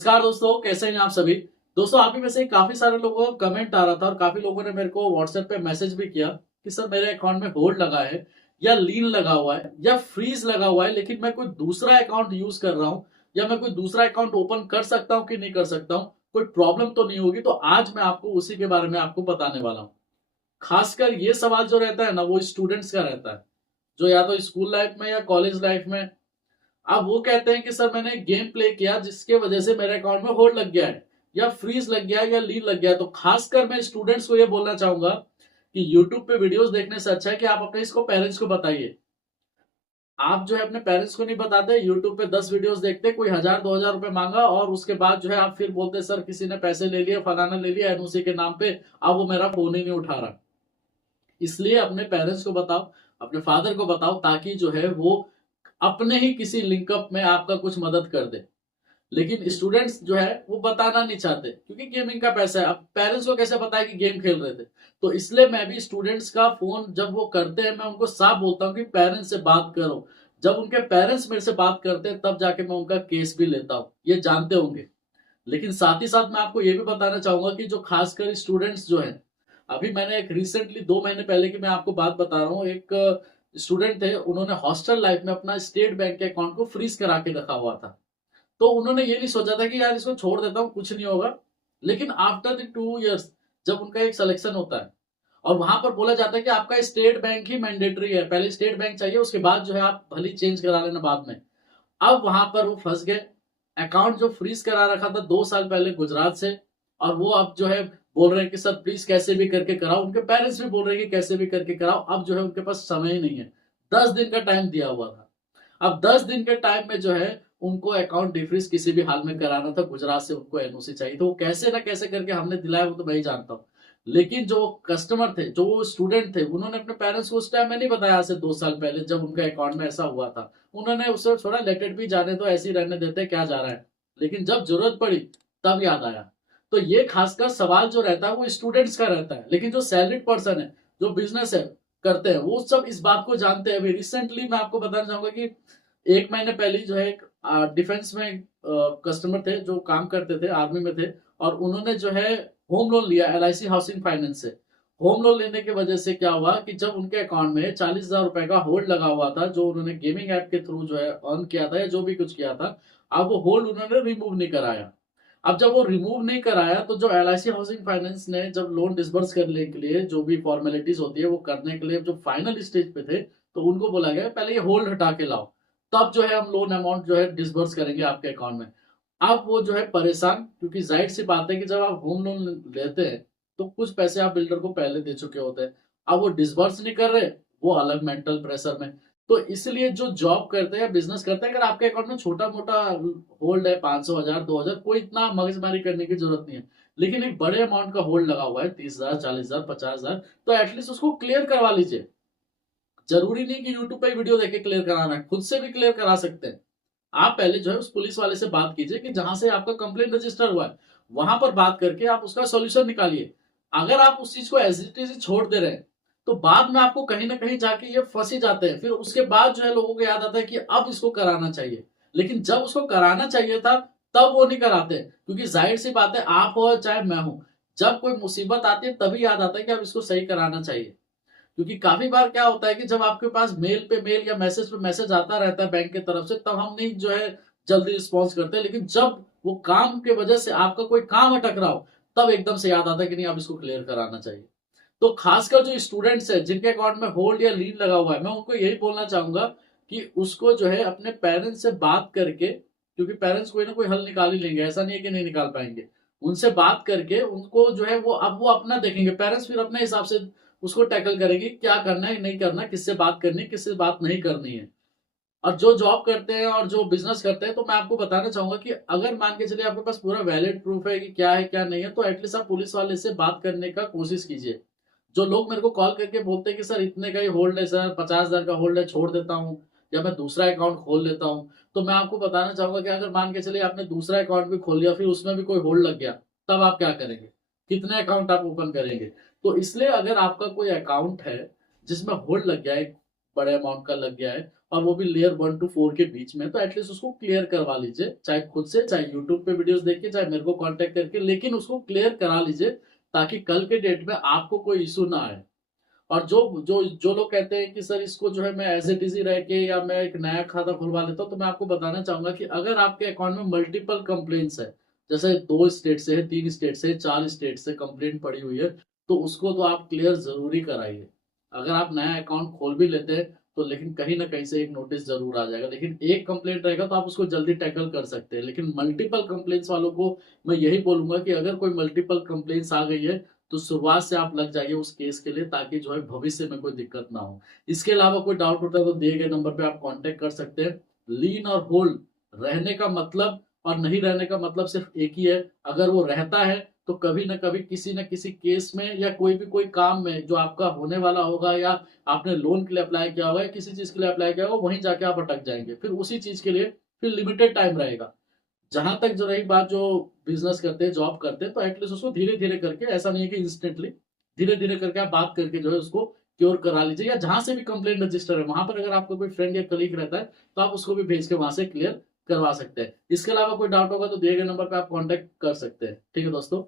नमस्कार दोस्तों, कैसे हैं आप सभी। दोस्तों, आप ही में से काफी सारे लोगों का कमेंट आ रहा था और काफी लोगों ने मेरे को व्हाट्सएप पे मैसेज भी किया कि सर मेरे अकाउंट में होल्ड लगा है या लीन लगा हुआ है या फ्रीज लगा हुआ है, लेकिन मैं कोई दूसरा अकाउंट यूज कर रहा हूँ या मैं कोई दूसरा अकाउंट ओपन कर सकता हूँ कि नहीं कर सकता हूँ, कोई प्रॉब्लम तो नहीं होगी। तो आज मैं आपको उसी के बारे में आपको बताने वाला हूँ। खासकर ये सवाल जो रहता है ना, वो स्टूडेंट्स का रहता है, जो या तो स्कूल लाइफ में या कॉलेज लाइफ में। अब वो कहते हैं कि सर मैंने गेम प्ले किया जिसके वजह से मेरे अकाउंट में होल्ड लग गया है या फ्रीज लग गया है या लीन लग गया है। तो खासकर मैं स्टूडेंट्स को ये बोलना चाहूंगा कि यूट्यूब पे वीडियोस देखने से अच्छा है कि आप अपने इसको पेरेंट्स को बताइए। आप जो है अपने पेरेंट्स को नहीं बताते, यूट्यूब पे 10 वीडियोस देखते, कोई 1000 2000 रुपए मांगा और उसके बाद जो है आप फिर बोलते सर किसी ने पैसे ले लिए, फलाना ले लिया एनओसी के नाम पे, अब वो मेरा फोन ही नहीं उठा रहा। इसलिए अपने पेरेंट्स को बताओ, अपने फादर को बताओ, ताकि जो है वो अपने ही किसी लिंकअप में आपका कुछ मदद कर दे। लेकिन स्टूडेंट्स जो है वो बताना नहीं चाहते क्योंकि गेमिंग का पैसा है। अब पेरेंट्स को कैसे पता है कि गेम खेल रहे थे। तो इसलिए मैं भी स्टूडेंट्स का फोन जब वो करते हैं, मैं उनको साफ बोलता हूँ कि पेरेंट्स से बात करो। जब उनके पेरेंट्स मेरे से बात करते हैं तब जाके मैं उनका केस भी लेता हूँ, ये जानते होंगे। लेकिन साथ ही साथ मैं आपको ये भी बताना चाहूंगा कि जो खासकर स्टूडेंट्स जो हैं, अभी मैंने एक रिसेंटली 2 महीने पहले की मैं आपको बात बता रहा हूँ। एक स्टूडेंट थे, उन्होंने हॉस्टल लाइफ में अपना स्टेट बैंक के अकाउंट को फ्रीज करा के रखा हुआ था। तो उन्होंने ये नहीं सोचा था कि यार इसको छोड़ देता हूँ, कुछ नहीं होगा। लेकिन आफ्टर द 2 इयर्स जब उनका एक सिलेक्शन होता है और वहां पर बोला जाता है कि आपका स्टेट बैंक ही मैंडेटरी है, पहले स्टेट बैंक चाहिए, उसके बाद जो है आप भली चेंज करा लेना बाद में। अब वहां पर वो फंस गए। अकाउंट जो फ्रीज करा रखा था 2 साल पहले गुजरात से, और वो अब जो है बोल रहे हैं कि सर प्लीज कैसे भी करके कराओ। उनके पेरेंट्स भी बोल रहे हैं कि कैसे भी करके कराओ। अब जो है उनके पास समय ही नहीं है। 10 दिन का टाइम दिया हुआ था। अब 10 दिन के टाइम में जो है उनको अकाउंट डिफ्रीज किसी भी हाल में कराना था। गुजरात से उनको एनओसी चाहिए, तो वो कैसे ना कैसे करके हमने दिलाया, वो तो मैं ही जानता हूँ। लेकिन जो कस्टमर थे, जो वो स्टूडेंट थे, उन्होंने अपने पेरेंट्स को उस टाइम में नहीं बताया। आज से 2 साल पहले जब उनके अकाउंट में ऐसा हुआ था, उन्होंने उससे थोड़ा लेटेड भी जाने तो ऐसे ही रहने देते, क्या जा रहा है। लेकिन जब जरूरत पड़ी तब याद आया। तो ये खासकर सवाल जो रहता है वो स्टूडेंट्स का रहता है। लेकिन जो सैलरीड पर्सन है, जो बिजनेस है करते हैं, वो सब इस बात को जानते हैं। अभी रिसेंटली मैं आपको बताना चाहूंगा कि 1 महीने पहले जो है एक डिफेंस में कस्टमर थे जो काम करते थे, आर्मी में थे, और उन्होंने जो है होम लोन लिया एलआईसी हाउसिंग फाइनेंस से। होम लोन लेने की वजह से क्या हुआ कि जब उनके अकाउंट में 40,000 रुपए का होल्ड लगा हुआ था, जो उन्होंने गेमिंग ऐप के थ्रू जो है अर्न किया था या जो भी कुछ किया था, अब वो होल्ड उन्होंने रिमूव नहीं कराया। अब जब वो रिमूव नहीं कराया तो जो एलआईसी हाउसिंग फाइनेंस ने जब लोन डिसबर्स करने के लिए जो भी फॉर्मेलिटीज होती है वो करने के लिए जो फाइनल स्टेज पे थे, तो उनको बोला गया पहले ये होल्ड हटा के लाओ, तब जो है हम लोन अमाउंट जो है डिसबर्स करेंगे आपके अकाउंट में। अब वो जो है परेशान, क्योंकि जाहिर सी बात है कि जब आप होम लोन लेते हैं तो कुछ पैसे आप बिल्डर को पहले दे चुके होते हैं। अब वो डिसबर्स नहीं कर रहे, वो अलग मेंटल प्रेशर में। तो इसलिए जो जॉब करते हैं, बिजनेस करते हैं, अगर आपके अकाउंट में छोटा मोटा होल्ड है 500 1000 2000, कोई इतना मगजमारी करने की जरूरत नहीं है। लेकिन एक बड़े अमाउंट का होल्ड लगा हुआ है 30,000 40,000 50,000, तो एटलीस्ट उसको क्लियर करवा लीजिए। जरूरी नहीं कि यूट्यूब पे वीडियो देख के क्लियर कराना है, खुद से भी क्लियर करा सकते हैं। आप पहले जो है उस पुलिस वाले से बात कीजिए कि जहां से आपका कंप्लेंट रजिस्टर हुआ है, वहां पर बात करके आप उसका सॉल्यूशन निकालिए। अगर आप उस चीज को एज इट इज छोड़ दे रहे हैं तो बाद में आपको कहीं ना कहीं जाके ये फंसी जाते हैं। फिर उसके बाद जो है लोगों को याद आता है कि अब इसको कराना चाहिए। लेकिन जब उसको कराना चाहिए था तब वो नहीं कराते, क्योंकि जाहिर सी बात है, आप हो चाहे मैं हूं, जब कोई मुसीबत आती है तभी याद आता है कि अब इसको सही कराना चाहिए। क्योंकि काफी बार क्या होता है कि जब आपके पास मेल पे मेल या मैसेज पे मैसेज आता रहता है बैंक की तरफ से, तब हम नहीं जो है जल्दी रिस्पॉन्स करते। लेकिन जब वो काम की वजह से आपका कोई काम अटक रहा हो, तब एकदम से याद आता है कि नहीं अब इसको क्लियर कराना चाहिए। तो खासकर जो स्टूडेंट्स है जिनके अकाउंट में होल्ड या लीन लगा हुआ है, मैं उनको यही बोलना चाहूंगा कि उसको जो है अपने पेरेंट्स से बात करके, क्योंकि पेरेंट्स कोई ना कोई हल निकाल ही लेंगे, ऐसा नहीं है कि नहीं निकाल पाएंगे। उनसे बात करके उनको जो है वो अब वो अपना देखेंगे, पेरेंट्स फिर अपने हिसाब से उसको टैकल करेंगे, क्या करना है नहीं करना, किससे बात करनी है किससे बात नहीं करनी है। और जो जॉब करते हैं और जो बिजनेस करते हैं, तो मैं आपको बताना चाहूंगा कि अगर मान के चलिए आपके पास पूरा वैलिड प्रूफ है क्या नहीं है, तो एटलीस्ट आप पुलिस वाले से बात करने का कोशिश कीजिए। जो लोग मेरे को कॉल करके बोलते हैं कि सर इतने का ही होल्ड है, सर 50,000 का होल्ड है, छोड़ देता हूँ या मैं दूसरा अकाउंट खोल लेता हूँ, तो मैं आपको बताना चाहूंगा कि अगर मान के चलिए आपने दूसरा अकाउंट भी खोल लिया, फिर उसमें भी कोई होल्ड लग गया, तब आप क्या करेंगे, कितने अकाउंट आप ओपन करेंगे। तो इसलिए अगर आपका कोई अकाउंट है जिसमें होल्ड लग गया है, बड़े अमाउंट का लग गया है और वो भी लेयर 1 to 4 के बीच में, तो एटलीस्ट उसको क्लियर करवा लीजिए, चाहे खुद से, चाहे यूट्यूब पे वीडियोस देख के, चाहे मेरे को कांटेक्ट करके, लेकिन उसको क्लियर करा लीजिए ताकि कल के डेट में आपको कोई इशू ना आए। और जो जो जो लोग कहते हैं कि सर इसको जो है मैं एज इट इज ही रह के या मैं एक नया खाता खुलवा लेता हूँ, तो मैं आपको बताना चाहूंगा कि अगर आपके अकाउंट में मल्टीपल कंप्लेंट्स है, जैसे 2 स्टेट से है, 3 स्टेट से, 4 स्टेट से कंप्लेंट पड़ी हुई है, तो उसको तो आप क्लियर जरूरी कराइए। अगर आप नया अकाउंट खोल भी लेते हैं तो लेकिन कहीं ना कहीं से एक नोटिस जरूर आ जाएगा, लेकिन एक कंप्लेंट रहेगा तो आप उसको जल्दी टैकल कर सकते हैं। लेकिन मल्टीपल कंप्लेंट्स वालों को मैं यही बोलूंगा कि अगर कोई मल्टीपल कंप्लेंट्स आ गई है तो शुरुआत से आप लग जाइए उस केस के लिए, ताकि जो है भविष्य में कोई दिक्कत ना हो। इसके अलावा कोई डाउट होता है तो दिए गए नंबर पे आप कांटेक्ट कर सकते हैं। लीन और होल्ड रहने का मतलब और नहीं रहने का मतलब सिर्फ एक ही है। अगर वो रहता है तो कभी ना कभी किसी न किसी केस में या कोई काम में जो आपका होने वाला होगा, या आपने लोन के लिए अप्लाई किया होगा या किसी चीज के लिए अप्लाई किया होगा, वहीं जाके आप अटक जाएंगे, फिर उसी चीज के लिए फिर लिमिटेड टाइम रहेगा। जहां तक जो रही बात, जो बिजनेस करते हैं, जॉब करते हैं, तो एटलीस्ट उसको धीरे धीरे करके, ऐसा नहीं है कि इंस्टेंटली, धीरे धीरे करके आप बात करके जो है उसको क्योर करा लीजिए। या जहां से भी कंप्लेंट रजिस्टर है वहां पर अगर आपका कोई फ्रेंड या कलीग रहता है तो आप उसको भी भेज के वहां से क्लियर करवा सकते हैं। इसके अलावा कोई डाउट होगा तो दिए गए नंबर पे आप कांटेक्ट कर सकते हैं। ठीक है दोस्तों।